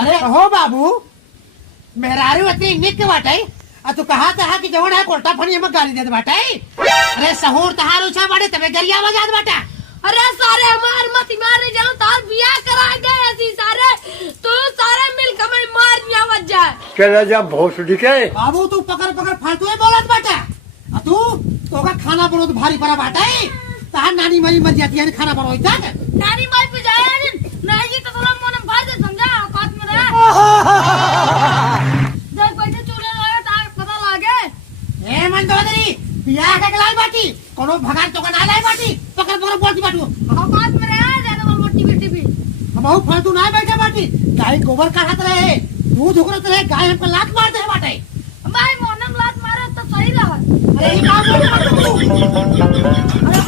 अरे हो बाबू मेहरारू अति निक बाटे तू कहा था कि जवन है कोल्टा फनी में गाली देत बाटे अरे सहूर तहार उछा बाटे तबे गरिया बजात बाटा अरे सारे हमार मत मारे जाओ तार बियाह करा गए ऐसी सारे तू सारे मिल के मैं मार दिया वज्जा चला जा भोसड़ी के बाबू तू पकड़ पकड़ फालतू ही बोलत बाटा तू तो का खाना बनोत भारी पड़ा बाटे तहार नानी मरी मर जाती है खाना बनोई तक नानी माई पे जाया नहीं जी तो थोड़ा मन भाई से समझा औकात में रह जब बैठे चूल्हे लगे तार पता लागे ए मंदोदरी बियाह का गलाई बाटी कोनो भगान तो का ना लाई बाटी पकड़ पकड़ बोलती बाटू औकात में रह ज्यादा बोल मोटी बेटी भी हम बहुत फालतू ना बैठे बाटी गाय गोबर काढ़त रहे दूध उगरत रहे गाय हमको लात मारते है बाटे भाई मोनम लात मारे तो सही रहा अरे ये काम बोल तू अरे